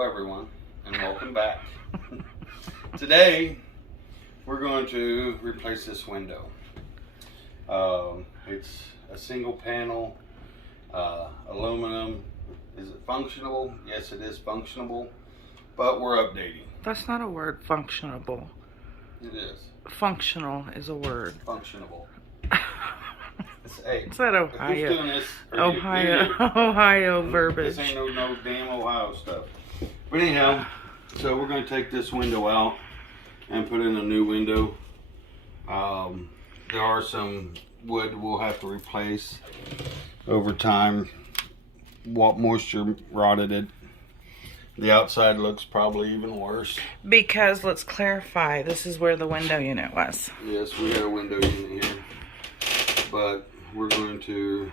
Hello everyone, and welcome back. Today we're going to replace this window. It's a single panel, aluminum. Is it functional? Yes, it is functional, but we're updating. That's not a word, functionable. It is. Functional is a word. Functionable. It's that Ohio. Who's doing this? Ohio verbiage. This ain't no damn Ohio stuff. But anyhow, so we're going to take this window out and put in a new window. There are some wood we'll have to replace over time. What moisture rotted it. The outside looks probably even worse. Because, let's clarify, this is where the window unit was. Yes, we got a window unit here. But we're going to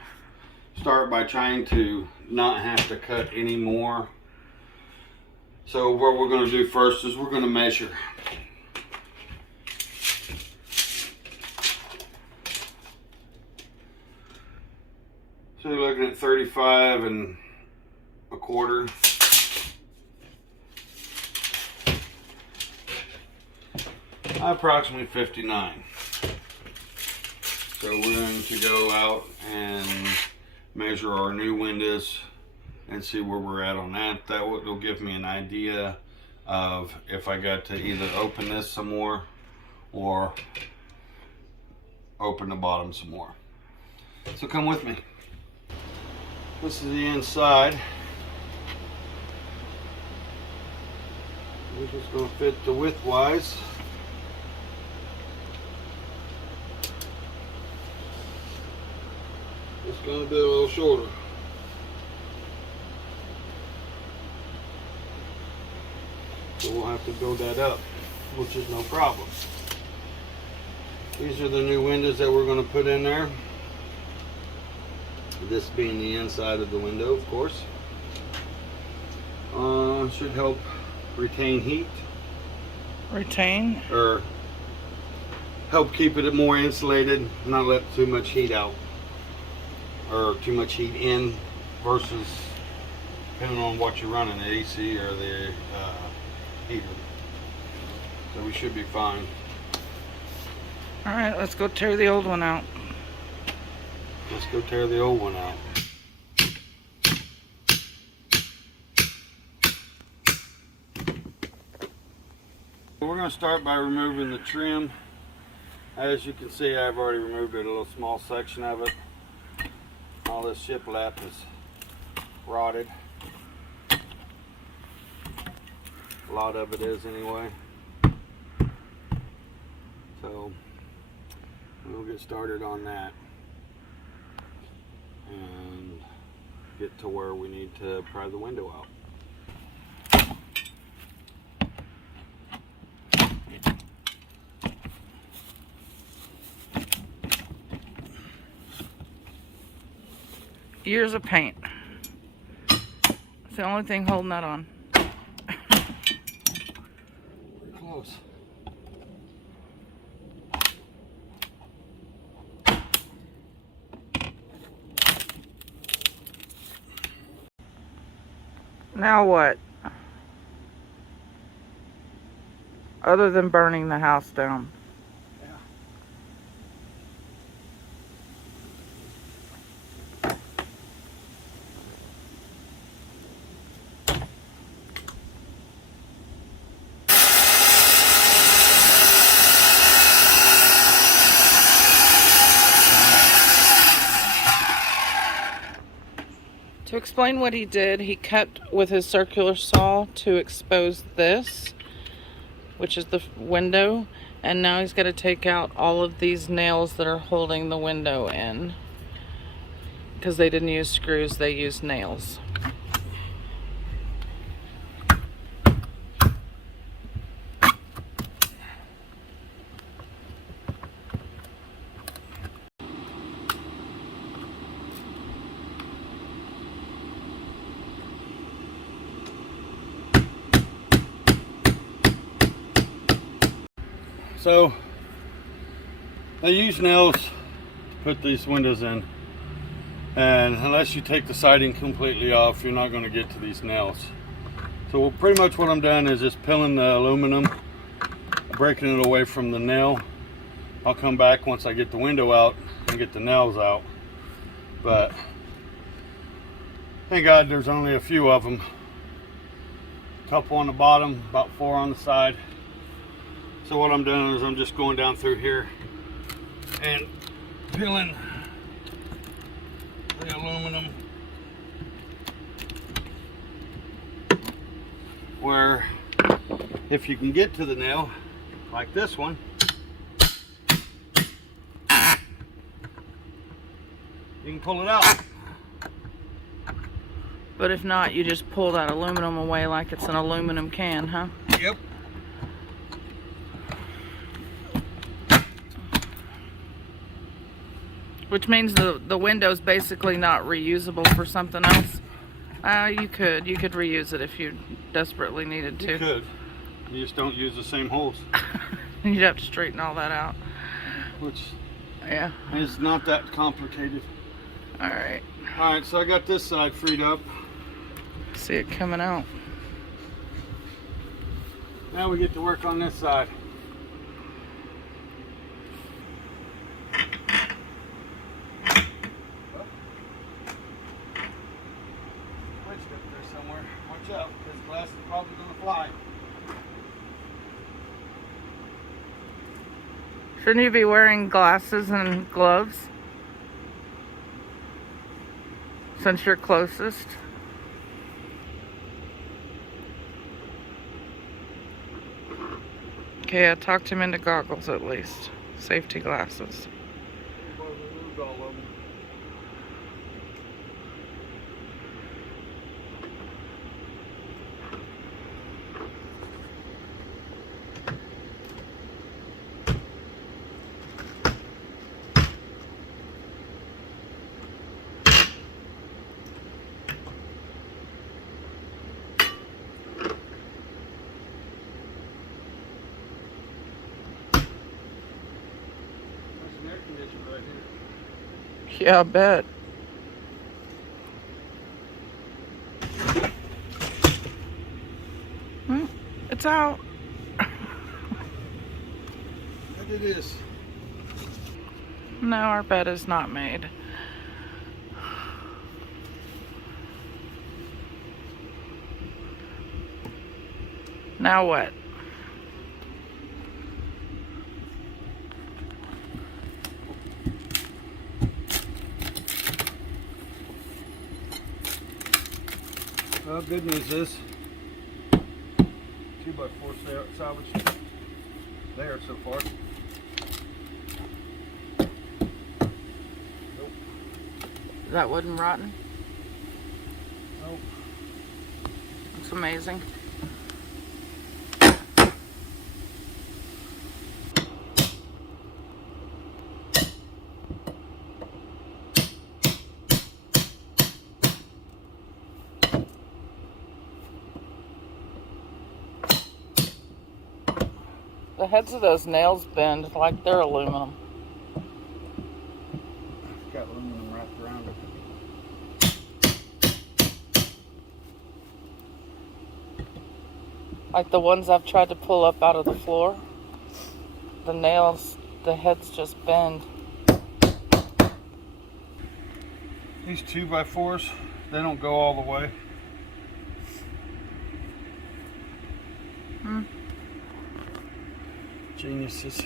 start by trying to not have to cut any more. So what we're going to do first is we're going to measure. So you're looking at 35 1/4. Approximately 59. So we're going to go out and measure our new windows and see where we're at on that. That will give me an idea of if I got to either open this some more or open the bottom some more. So come with me. This is the inside. We're just going to fit the width-wise. It's going to be a little shorter. So we'll have to build that up, which is no problem. These are the new windows that we're going to put in there. This being the inside of the window, of course. Should help retain heat. Retain? Or help keep it more insulated, not let too much heat out. Or too much heat in versus depending on what you're running, the AC or the heater. So we should be fine. Alright, let's go tear the old one out. Let's go tear the old one out. We're going to start by removing the trim. As you can see, I've already removed a little small section of it. All this shiplap is rotted. A lot of it is anyway. So we'll get started on that and get to where we need to pry the window out. Years of paint. It's the only thing holding that on. Pretty close. Now what? Other than burning the house down. To explain what he did, he cut with his circular saw to expose this, which is the window, and now he's got to take out all of these nails that are holding the window in. Because they didn't use screws, they used nails. So I use nails to put these windows in, and unless you take the siding completely off, you're not going to get to these nails. So pretty much what I'm doing is just peeling the aluminum, breaking it away from the nail. I'll come back once I get the window out and get the nails out. But thank God there's only a few of them. A couple on the bottom, about 4 on the side. So what I'm doing is I'm just going down through here and peeling the aluminum where if you can get to the nail like this one, you can pull it out. But if not, you just pull that aluminum away like it's an aluminum can, huh? Yep. Which means the window's basically not reusable for something else. You could reuse it if you desperately needed to. You could. You just don't use the same holes. You'd have to straighten all that out. Which Yeah. is not that complicated. Alright. Alright, so I got this side freed up. See it coming out. Now we get to work on this side. Switched up there somewhere. Watch out, this glass is probably going to fly. Shouldn't you be wearing glasses and gloves? Since you're closest. Okay, I talked him into goggles at least. Safety glasses. Well, we moved all of them. There's an air conditioner right here. Yeah, I bet. It's out. What it is. No, our bed is not made. Now what? Well, good news is 2x4 salvage there so far. Nope. Is that wooden rotten? Nope. Looks amazing. The heads of those nails bend like they're aluminum. It's got aluminum wrapped around it. Like the ones I've tried to pull up out of the floor. The nails, the heads just bend. These 2x4s, they don't go all the way. Geniuses.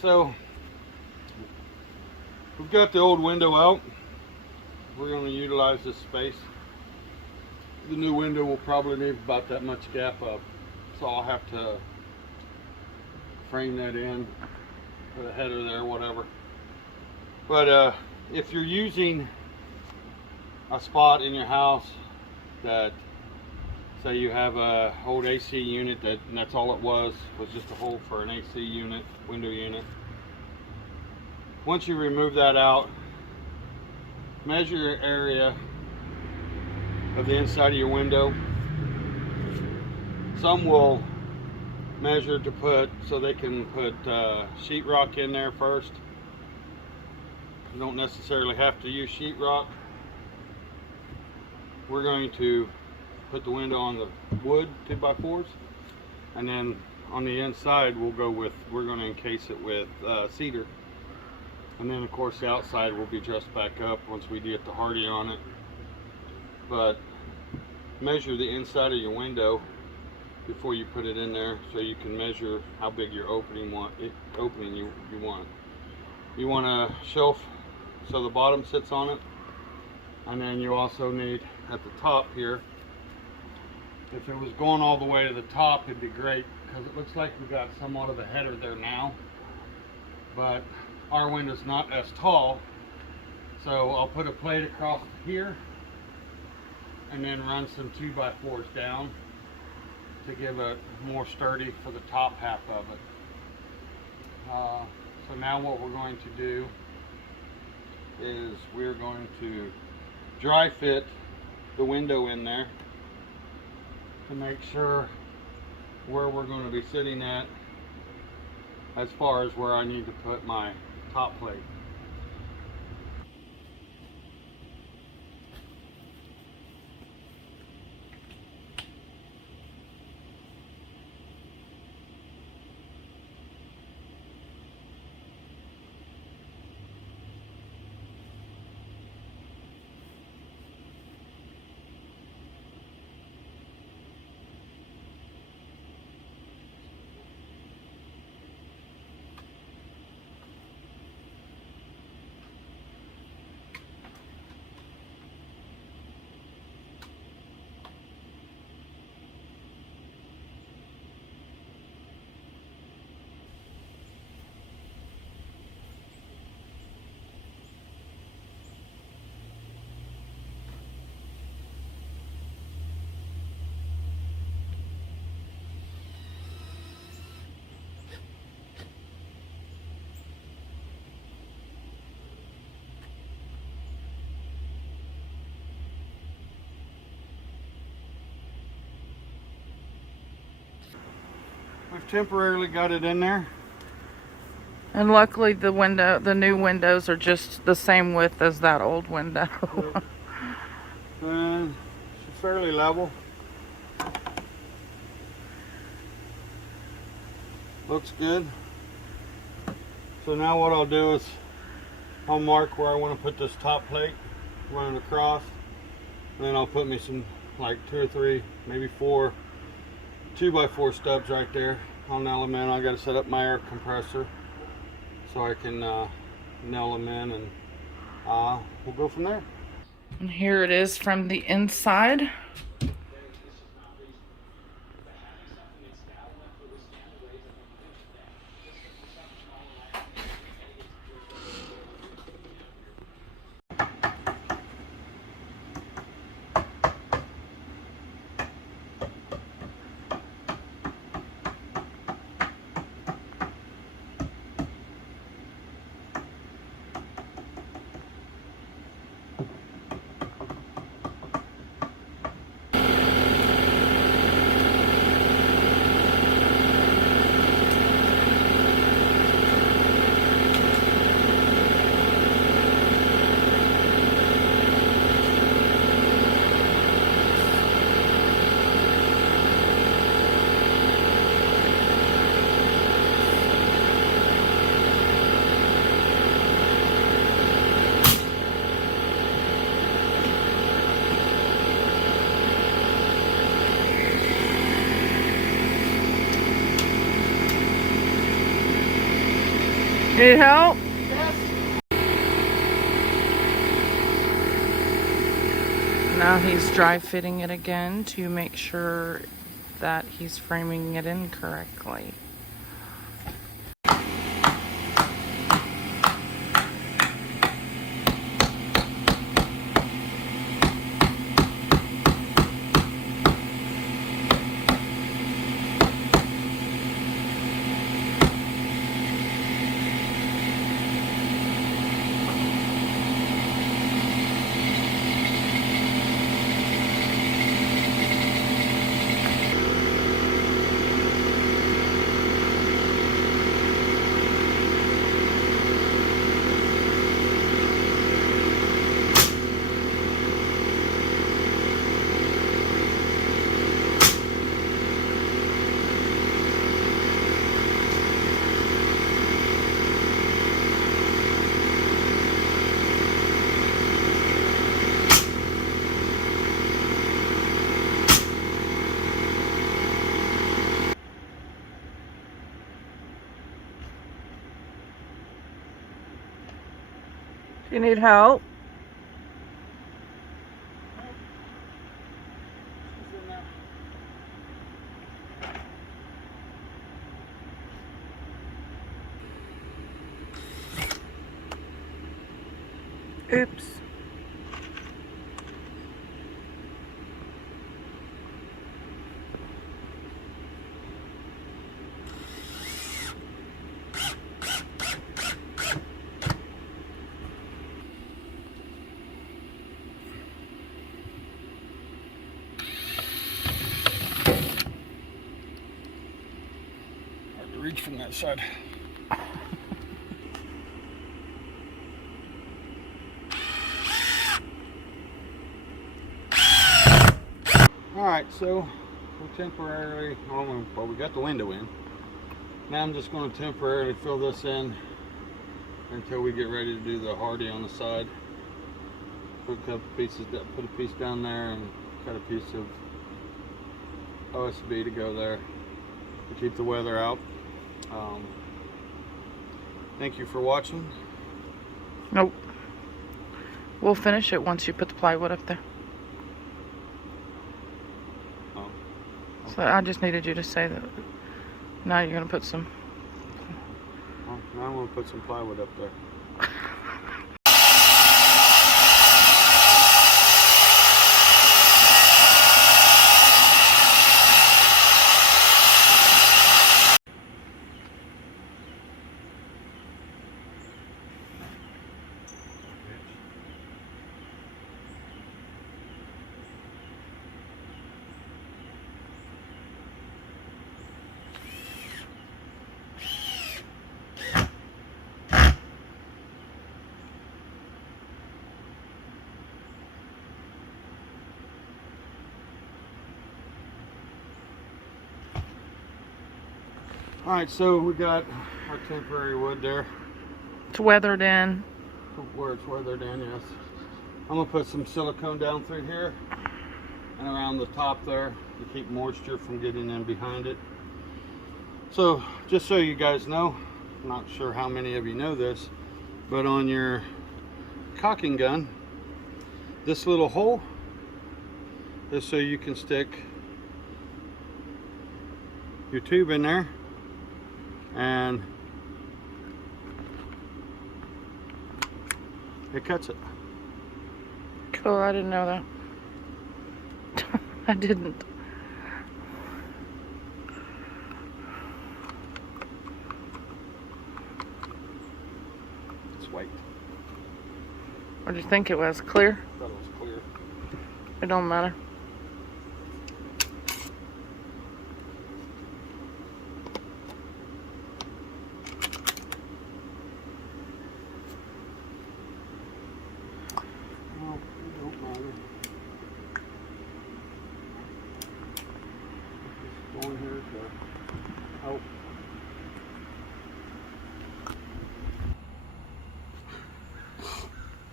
So we've got the old window out. We're going to utilize this space. The new window will probably need about that much gap up, so I'll have to frame that in, put a header there, whatever. But if you're using a spot in your house that, say you have a old AC unit and that's all it was just a hole for an AC unit, window unit, Once you remove that out, measure your area of the inside of your window. Some will measure to put so they can put sheetrock in there first. You don't necessarily have to use sheetrock. We're going to put the window on the wood 2x4s, and then on the inside we're going to encase it with cedar, and then of course the outside will be dressed back up once we get the hardy on it. But measure the inside of your window before you put it in there, so you can measure how big your opening you want. You want a shelf so the bottom sits on it, and then you also need at the top here, if it was going all the way to the top, it'd be great, because it looks like we got somewhat of a header there now, but our window's not as tall, so I'll put a plate across here and then run some 2x4s down to give it more sturdy for the top half of it. So now what we're going to do is we're going to dry fit the window in there to make sure where we're going to be sitting at as far as where I need to put my top plate. We've temporarily got it in there. And luckily the new windows are just the same width as that old window. And it's fairly level. Looks good. So now what I'll do is I'll mark where I want to put this top plate, run it across, and then I'll put me some like 2 or 3, maybe 4 2x4 stubs right there on an element. I got to set up my air compressor so I can nail them in, and we'll go from there. And here it is from the inside. Need help? Yes. Now he's dry fitting it again to make sure that he's framing it in correctly. You need help? Oops. Hard to reach from that side. Alright, so we'll temporarily, well, we got the window in. Now I'm just going to temporarily fill this in until we get ready to do the hardy on the side. Put a couple pieces, put a piece down there and cut a piece of OSB to go there to keep the weather out. Thank you for watching. Nope. We'll finish it once you put the plywood up there. Oh, okay. So I just needed you to say that. Now you're going to put some. Well, now I'm going to put some plywood up there. Alright, so we got our temporary wood there. It's weathered in. Where it's weathered in, yes. I'm going to put some silicone down through here and around the top there to keep moisture from getting in behind it. So, just so you guys know, I'm not sure how many of you know this, but on your caulking gun, this little hole is so you can stick your tube in there and it cuts it. Cool, I didn't know that. I didn't. It's white. What did you think it was? Clear? I thought it was clear. It don't matter. Well, it don't matter. Just going here to help.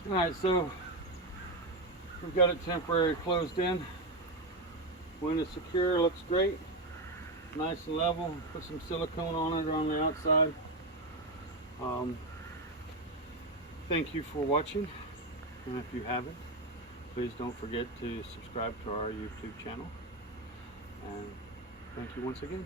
Alright, so we've got it temporarily closed in. Window secure, looks great. Nice and level. Put some silicone on it on the outside. Thank you for watching. And if you haven't, please don't forget to subscribe to our YouTube channel. And thank you once again.